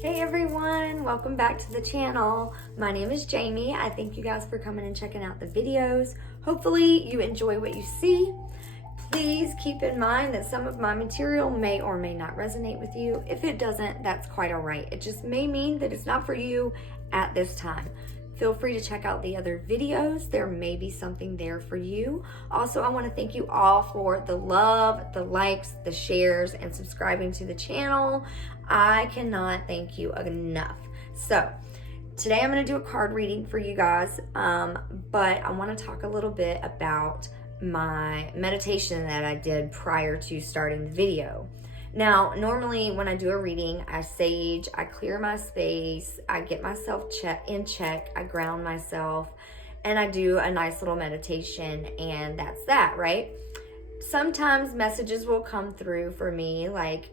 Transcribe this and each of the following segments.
Hey everyone, welcome back to the channel. My name is Jamie. I thank you guys for coming and checking out the videos. Hopefully you enjoy what you see. Please keep in mind that some of my material may or may not resonate with you. If it doesn't, that's quite all right. It just may mean that it's not for you at this time. Feel free to check out the other videos. There may be something there for you. Also, I want to thank you all for the love, the likes, the shares, and subscribing to the channel. I cannot thank you enough. So, today I'm going to do a card reading for you guys, but I want to talk a little bit about my meditation that I did prior to starting the video. Now, normally when I do a reading, I sage, I clear my space, I get myself in check, I ground myself, and I do a nice little meditation, and that's that, right? Sometimes messages will come through for me like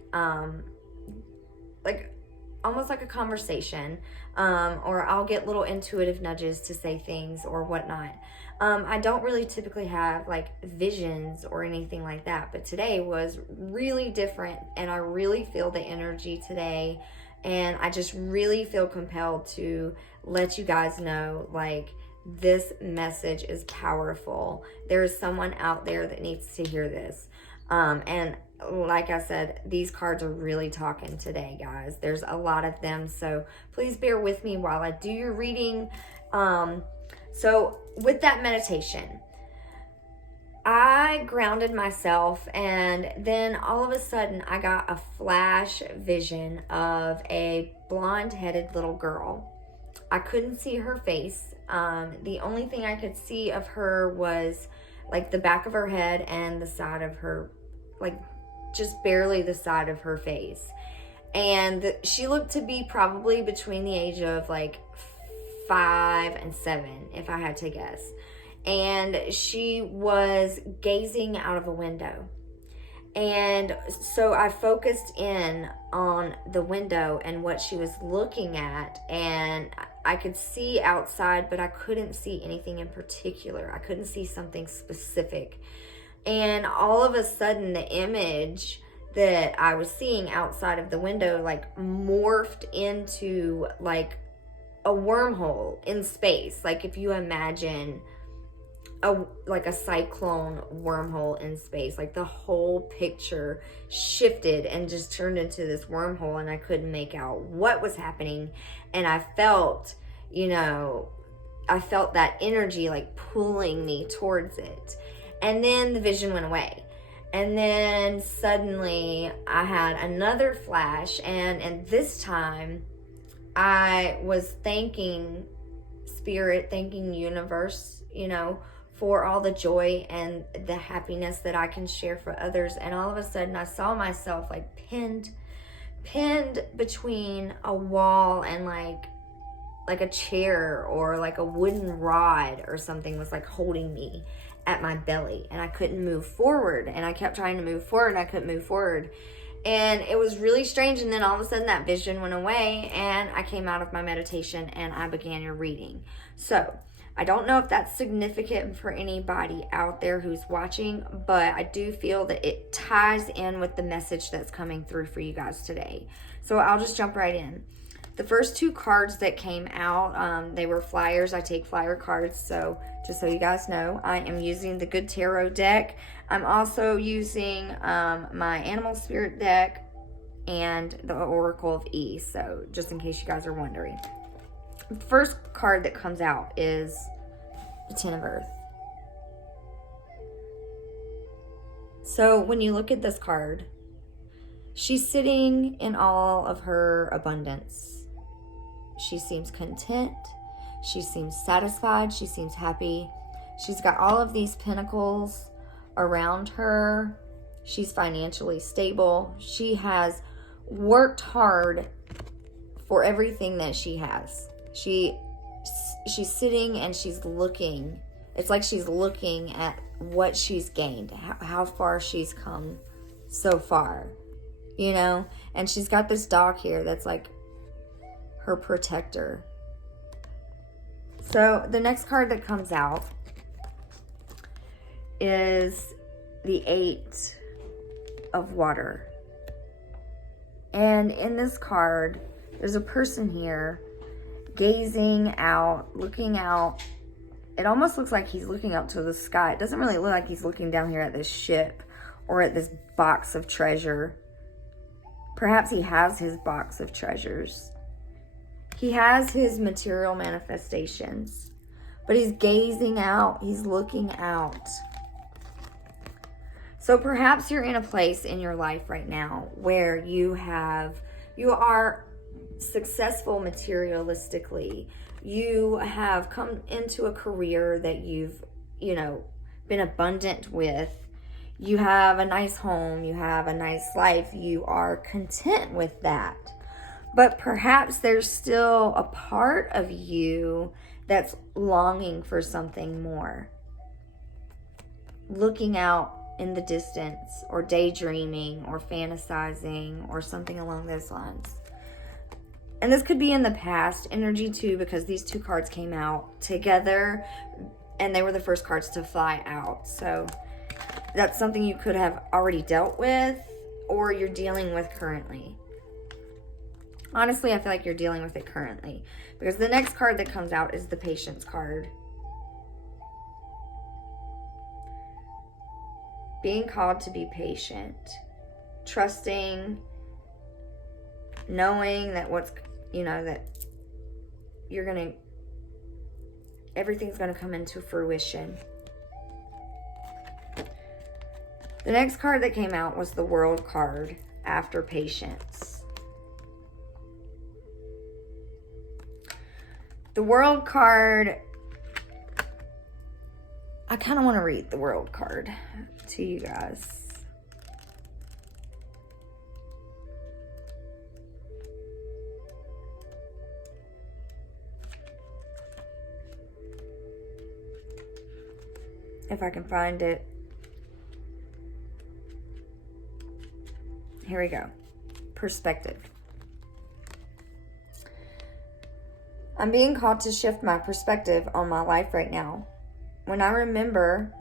almost like a conversation, or I'll get little intuitive nudges to say things or whatnot. I don't really typically have like visions or anything like that, but today was really different, and I really feel the energy today, and I just really feel compelled to let you guys know, like, this message is powerful. There is someone out there that needs to hear this. And like I said, these cards are really talking today, guys. There's a lot of them, so please bear with me while I do your reading. So with that meditation, I grounded myself, and then all of a sudden I got a flash vision of a blonde-headed little girl. I couldn't see her face. The only thing I could see of her was like the back of her head and the side of her, like just barely the side of her face. And she looked to be probably between the age of like 5 and 7, if I had to guess. And she was gazing out of a window. And so I focused in on the window and what she was looking at, and I could see outside, but I couldn't see anything in particular. I couldn't see something specific. And all of a sudden, the image that I was seeing outside of the window like morphed into like a wormhole in space. Like if you imagine like a cyclone wormhole in space, like the whole picture shifted and just turned into this wormhole, and I couldn't make out what was happening. And I felt, I felt that energy like pulling me towards it. And then the vision went away. And then suddenly I had another flash, and this time I was thanking Spirit, thanking Universe, for all the joy and the happiness that I can share for others. And all of a sudden I saw myself like pinned between a wall and like a chair or like a wooden rod or something was like holding me at my belly, and I couldn't move forward, and I kept trying to move forward and I couldn't move forward. And it was really strange. And then all of a sudden that vision went away, and I came out of my meditation and I began your reading. So I don't know if that's significant for anybody out there who's watching, but I do feel that it ties in with the message that's coming through for you guys today. So I'll just jump right in. The first two cards that came out, they were flyers. I take flyer cards, so just so you guys know, I am using the Good Tarot deck. I'm also using my Animal Spirit deck and the Oracle of E, so just in case you guys are wondering. The first card that comes out is the Ten of Earth. So when you look at this card, she's sitting in all of her abundance. She seems content. She seems satisfied. She seems happy. She's got all of these pentacles around her. She's financially stable. She has worked hard for everything that she has. She's sitting and she's looking. It's like she's looking at what she's gained, how far she's come so far, and she's got this dog here that's like her protector. So the next card that comes out is the Eight of Water. And in this card, There's a person here gazing out, looking out. It almost looks like he's looking out to the sky. It doesn't really look like he's looking down here at this ship or at this box of treasure. Perhaps he has his box of treasures. He has his material manifestations, but he's gazing out. He's looking out. So perhaps you're in a place in your life right now where you are successful materialistically. You have come into a career that you've, been abundant with. You have a nice home. You have a nice life. You are content with that. But perhaps there's still a part of you that's longing for something more. Looking out in the distance, or daydreaming, or fantasizing, or something along those lines. And this could be in the past energy too, because these two cards came out together and they were the first cards to fly out. So that's something you could have already dealt with, or you're dealing with currently. Honestly, I feel like you're dealing with it currently, because the next card that comes out is the Patience card. Being called to be patient, trusting, knowing that that everything's gonna come into fruition. The next card that came out was the World card after Patience. The World card, I kind of want to read the World card to you guys. If I can find it. Here we go. Perspective. I'm being called to shift my perspective on my life right now. When I remember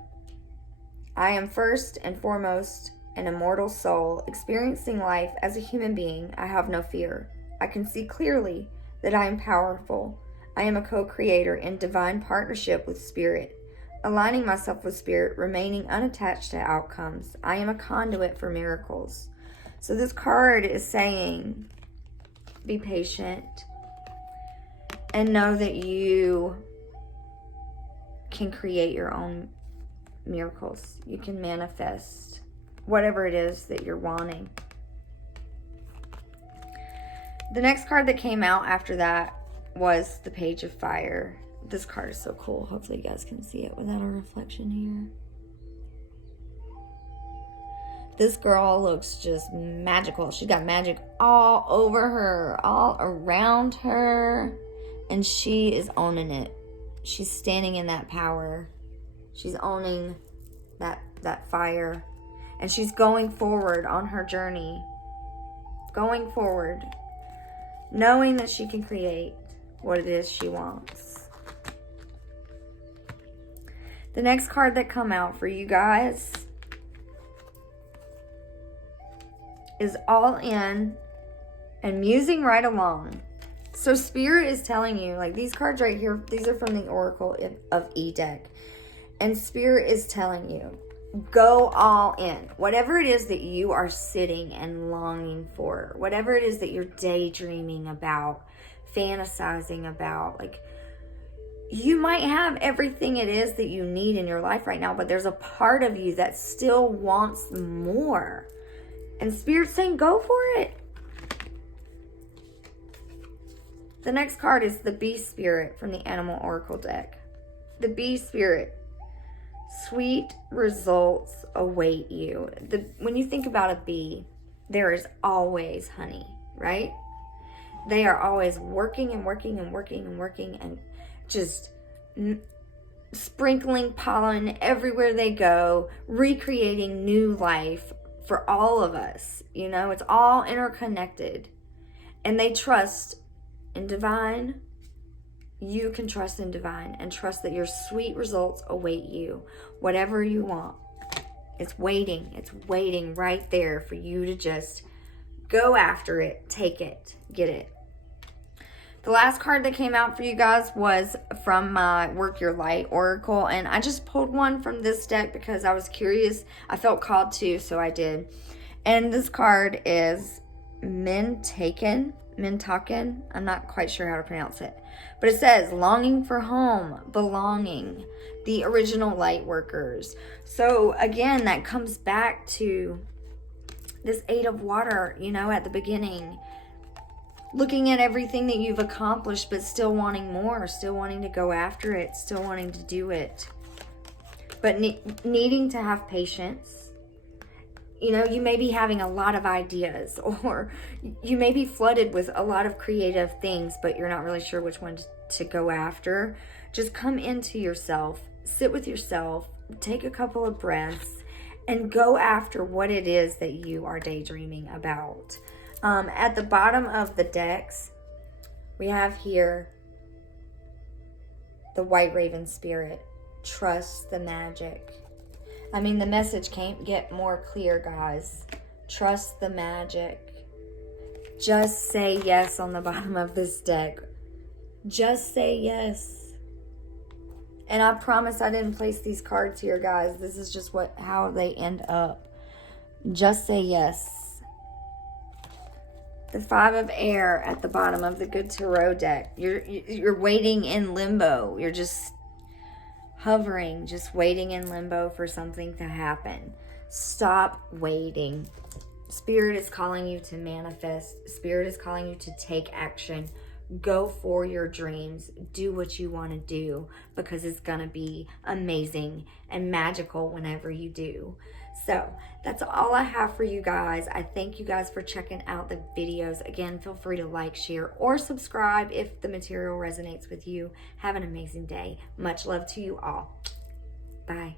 I am first and foremost an immortal soul experiencing life as a human being, I have no fear. I can see clearly that I am powerful. I am a co-creator in divine partnership with Spirit. Aligning myself with Spirit, remaining unattached to outcomes. I am a conduit for miracles. So this card is saying, be patient and know that you can create your own miracles. You can manifest whatever it is that you're wanting. The next card that came out after that was the Page of Fire. This card is so cool. Hopefully you guys can see it without a reflection here. This girl looks just magical. She got magic all over her, all around her, and she is owning it. She's standing in that power. She's owning that fire, and she's going forward on her journey. Going forward, knowing that she can create what it is she wants. The next card that come out for you guys is All In and Musing Right Along. So Spirit is telling you, like these cards right here, these are from the Oracle of E deck. And Spirit is telling you, go all in. Whatever it is that you are sitting and longing for, whatever it is that you're daydreaming about, fantasizing about, like you might have everything it is that you need in your life right now, but there's a part of you that still wants more. And Spirit's saying, go for it. The next card is the Bee Spirit from the Animal Oracle deck. The Bee Spirit. Sweet results await you. When you think about a bee, there is always honey, right? They are always working and working and working and working and just sprinkling pollen everywhere they go, recreating new life for all of us. You know, it's all interconnected. And they trust in divine. You can trust in divine and trust that your sweet results await you. Whatever you want, it's waiting. It's waiting right there for you to just go after it, take it, get it. The last card that came out for you guys was from my Work Your Light Oracle. And I just pulled one from this deck because I was curious. I felt called to, so I did. And this card is Mintaken. I'm not quite sure how to pronounce it. But it says, longing for home, belonging, the original light workers. So again, that comes back to this 8 of water, you know, at the beginning. Looking at everything that you've accomplished, but still wanting more, still wanting to go after it, still wanting to do it. But needing to have patience. You know, you may be having a lot of ideas, or you may be flooded with a lot of creative things, but you're not really sure which one to go after. Just come into yourself, sit with yourself, take a couple of breaths, and go after what it is that you are daydreaming about. At the bottom of the decks, we have here the White Raven Spirit. Trust the magic. I mean, the message can't get more clear, guys. Trust the magic. Just say yes on the bottom of this deck. Just say yes. And I promise I didn't place these cards here, guys. This is just how they end up. Just say yes. The 5 of Air at the bottom of the Good Tarot deck. You're waiting in limbo. You're just hovering, just waiting in limbo for something to happen. Stop waiting. Spirit is calling you to manifest. Spirit is calling you to take action. Go for your dreams. Do what you want to do, because it's going to be amazing and magical whenever you do. So that's all I have for you guys. I thank you guys for checking out the videos. Again, feel free to like, share, or subscribe if the material resonates with you. Have an amazing day. Much love to you all. Bye.